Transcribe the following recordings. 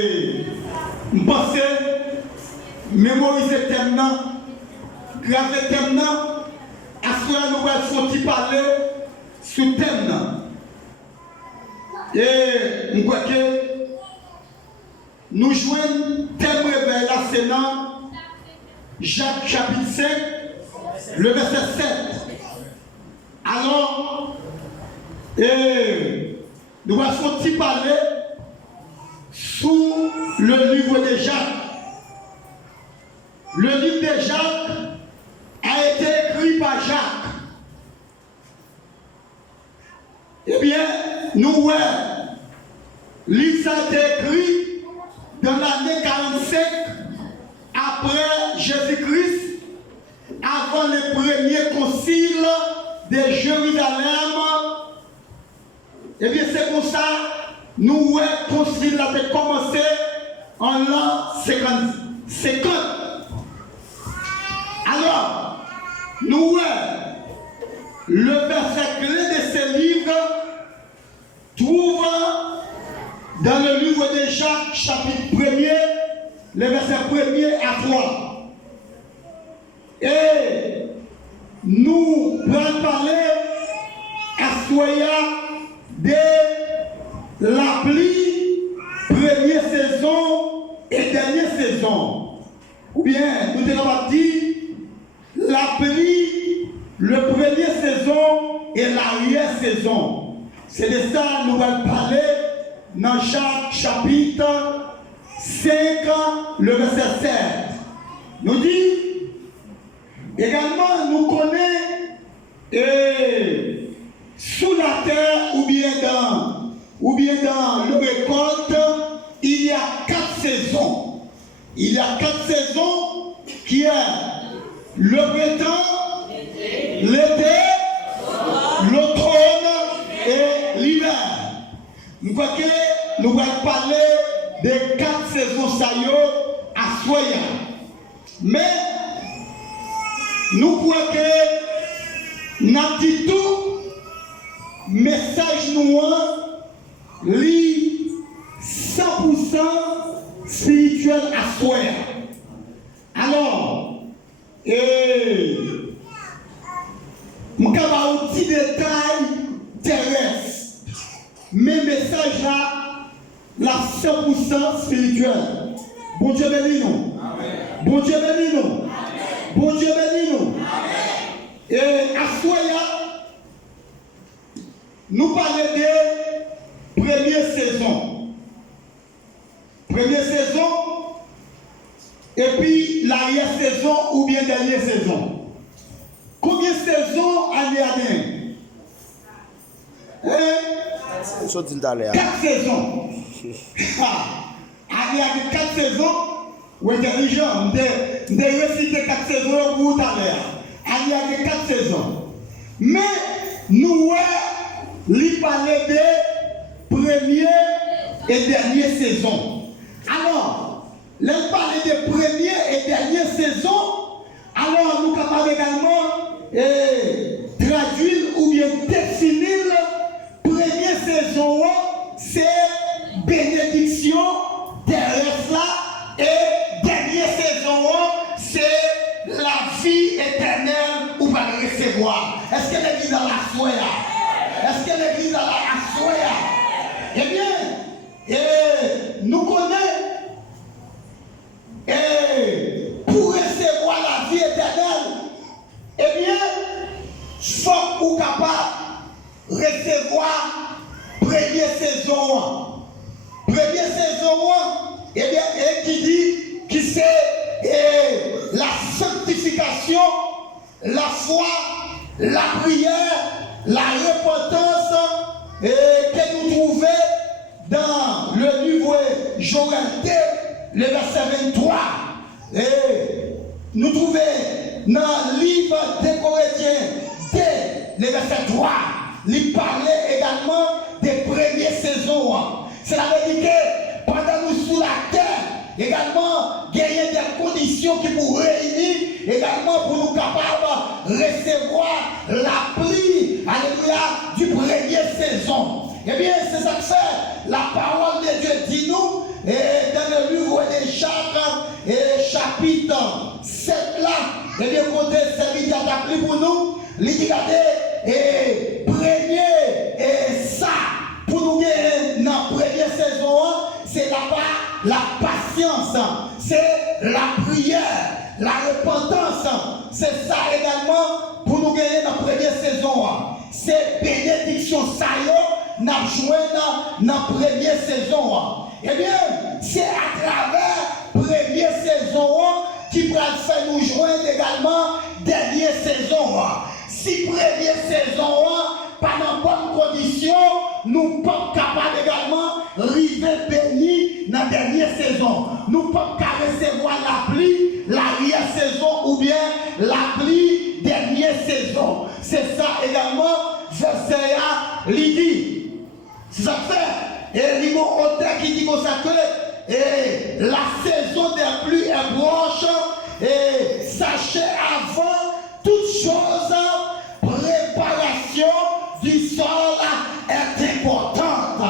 Et je pense mémoriser le thème, graver le thème, à ce moment nous allons parler sur le thème. Et je crois que nous jouons le thème réveil là, c'est dans Jacques chapitre 5, le verset 7. Alors, nous allons parler sous le livre de Jacques. Le livre de Jacques a été écrit par Jacques. Eh bien, nous voyons, livre a été écrit dans l'année 45 après Jésus-Christ, avant le premier concile de Jérusalem. Eh bien, c'est pour ça nous voyons le concile a commencé en l'an 50. Alors, nous voyons le verset clé de ce livre trouve dans le livre de Jacques, chapitre 1er, le verset 1er à 3. Et nous allons parler à Soya de la pluie, première saison et dernière saison. Ou bien, nous avons dit la pluie, le première saison et l'arrière-saison. C'est de ça que nous allons parler dans Jacques chapitre 5, le verset 7. Nous dit, également, nous connaissons sous la terre ou bien dans le récolte, il y a 4 saisons. Il y a 4 saisons qui est le printemps, l'été, l'automne et l'hiver. Nous voyons que nous allons parler des 4 saisons à Soya. Mais nous croyons que notre tout message noir lit 100% spirituel à Soya. Alors, je vais vous donner un petit détail terrestre. Mes messages là, la 100% spirituel. Bon Dieu bénis nous. Bon Dieu bénis nous. Bon Dieu bénis nous. Et à Soya, nous parlons de première saison. Première saison, et puis l'arrière-saison ou bien dernière saison. Combien de saisons année à année? 4 saisons. Année à 4 saisons, ou intelligent, je vais réciter 4 saisons pour tout à l'heure. Année à 4 saisons. Mais nous, lui parler de première et dernière saison. Alors, là, parler de première et dernière saison, alors nous capables également traduire ou bien définir première saison, c'est bénédiction terrestre là, et dernière saison, c'est la vie éternelle où va le recevoir. Est-ce que l'église a la soya? Est-ce que l'église a la soya? Eh bien, nous connaissons, pour recevoir la vie éternelle, eh bien, faut ou capable de recevoir première saison. Première saison, eh bien, et qui dit que c'est la sanctification, la foi, la prière, la repentance que nous trouvons dans le livre Joël 2, le verset 23. Et nous trouvons dans le livre des Corinthiens 2, le verset 3. Il parlait également des premières saisons. Cela veut dire que pendant nous sous la terre, également, gagner des conditions qui nous réunissent, également pour nous capables de recevoir la pluie, alléluia, du première saison. Eh bien, c'est ça que fait la parole de Dieu dit nous, et chapitre 7 là, et bien côté serviteur d'appli pour nous, il dit et premier et ça pour nous gagner dans la première saison, c'est la patience, c'est la prière, la repentance, c'est ça également pour nous gagner dans la première saison. C'est bénédiction ça y n'a joué dans la première saison. Eh bien, c'est à travers la première saison qui va faire nous joindre également dernière saison. Si première saison, pas dans bonnes conditions, nous ne sommes pas capables également d'arriver bénis dans la dernière saison. Nous ne sommes pas capables de recevoir la pluie, l'arrière-saison ou bien la pluie dernière saison. C'est ça également, verset A, dit. C'est ça que fait. Et il y a un auteur qui dit comme ça que la saison des pluies est proche. Et sachez avant toute chose, préparation du sol est importante.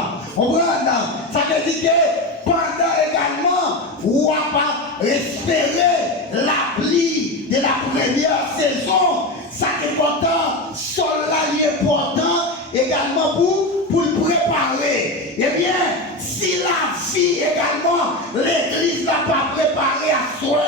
Ça veut dire que pendant également, on va pas espérer la pluie de la première saison. Ça est important, sol là est important également pour le préparer. Eh bien, si la vie également, l'église n'a pas préparé à soi,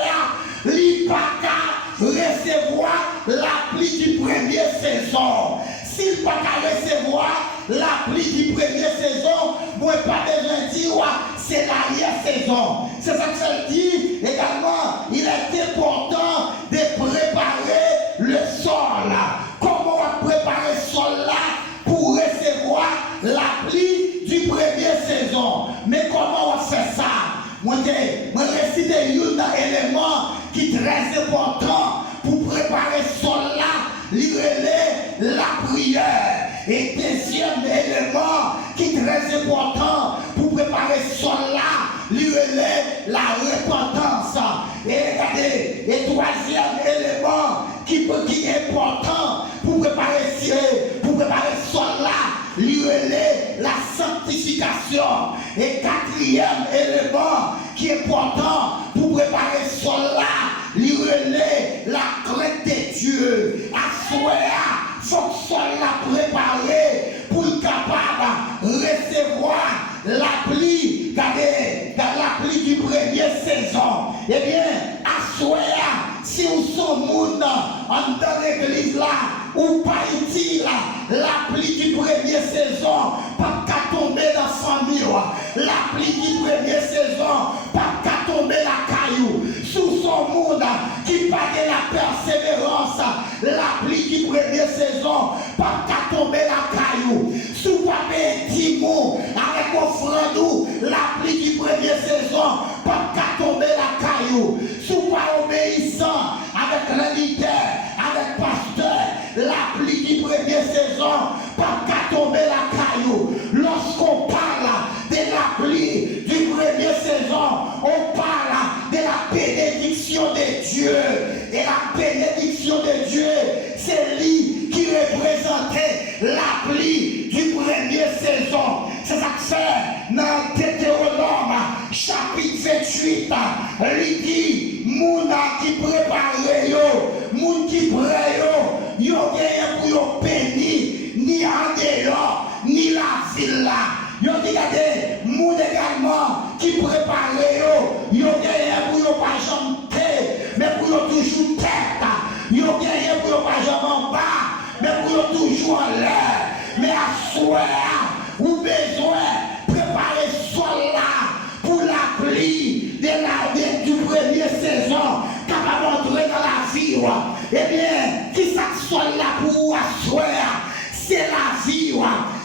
il n'a pas recevoir la pluie du première saison. S'il n'a pas recevoir la pluie du première saison, moi pas besoin de dire c'est l'arrière-saison. C'est ça que ça dit également. Il est important de préparer le sol. Comment on va préparer le sol là pour recevoir la pluie du première saison? Mais comment on fait ça? Moi, je récite un élément qui est très important pour préparer ce sol-là, la prière. Et deuxième élément qui est très important pour préparer ce sol-là, la repentance. Et regardez, et troisième élément qui est important pour préparer ce sol-là, la sanctification. Et quatrième élément qui est important pour préparer ce sol-là, la crainte de Dieu. À soi, il faut que ce sol-là préparé pour être capable de recevoir la pluie, la pluie du première saison. Eh bien, à soi, si vous sommes monde dans l'église là, ou pas utile, la pluie du première saison, pas qu'à tomber dans la famille, la pluie du première saison, pas qu'à tomber la caillou, sous son monde qui pas de la persévérance, la pluie du première saison, pas qu'à tomber la caillou, sous papa Timon, avec offrande, la pluie du première saison, pas qu'à tomber la caillou, sous pas obéissant, avec le leader, avec pasteur, la pluie du première saison, pas qu'à tomber la caillou. Lorsqu'on parle de la pluie du première saison, on parle de la bénédiction de Dieu. Et la bénédiction de Dieu, c'est lui qui représentait la pluie du première saison. C'est ça que c'est dans Deutéronome, chapitre 28, il dit, Mouna qui prépare yo, moun qui prépare yo gagne pour yo béni, ni en dehors, ni la ville là. Yo dit regardez, moun également qui prépare yo gagne pour yo pas jambe, mais pour yo toujours tête. Yo gagne pour yo pas jambe en bas, mais pour yo toujours en l'air. Mais à soi, ou besoin préparer sol là pour la pluie du première saison, capable d'entrer dans la vie. Eh bien, qui ça sol là pour asseoir? C'est la vie.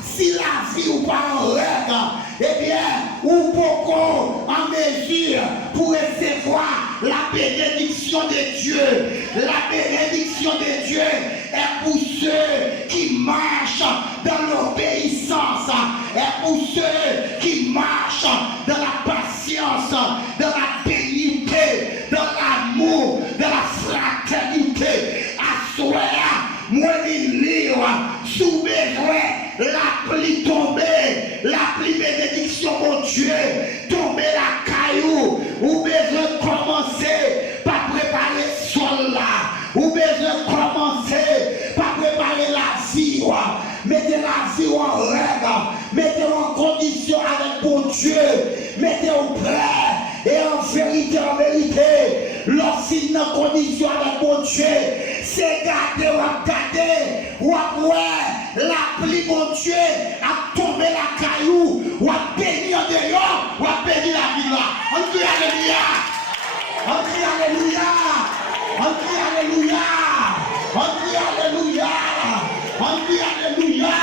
Si la vie ou pas en règle, eh bien, ou beaucoup en mesure pour recevoir la bénédiction de Dieu. La bénédiction de Dieu est pour ceux qui marchent dans l'obéissance, est pour ceux qui marchent dans la patience, dans la bénité, dans l'amour, dans la fraternité. Assoir, moi, livre, sous besoin, la pluie tomber, la pluie bénédiction, mon Dieu, tomber la caillou, ou besoin commencer par mettez-vous prêt. Et en vérité, lorsqu'il n'a condition avec mon Dieu, c'est garder ou la pluie, mon Dieu, à tomber la caillou, ou à bénir dehors, ou à bénir la ville là. On dit alléluia. On dit alléluia. On dit alléluia. On dit alléluia. On dit alléluia.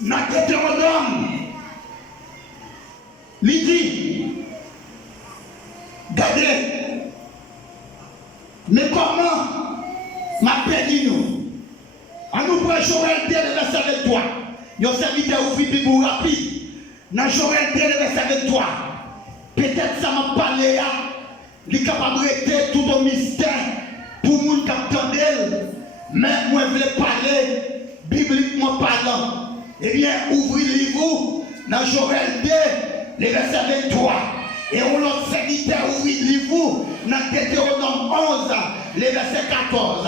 Dans Deutéronome, il dit, regardez, mais comment m'a perdu nous? En nous prenant Joël 2, le verset 23. Il y a un serviteur ouvert plus rapide. Dans Joël 2, le verset 23. Peut-être ça m'a parlé là. Il est capable de rester tout un mystère pour les gens qui entendent. Mais moi, je voulais parler bibliquement parlant. Eh bien, ouvrez le livre dans Joël 2, le verset 23. Et on l'a serviteur ouvre le livre dans Deutéronome 11, le verset 14.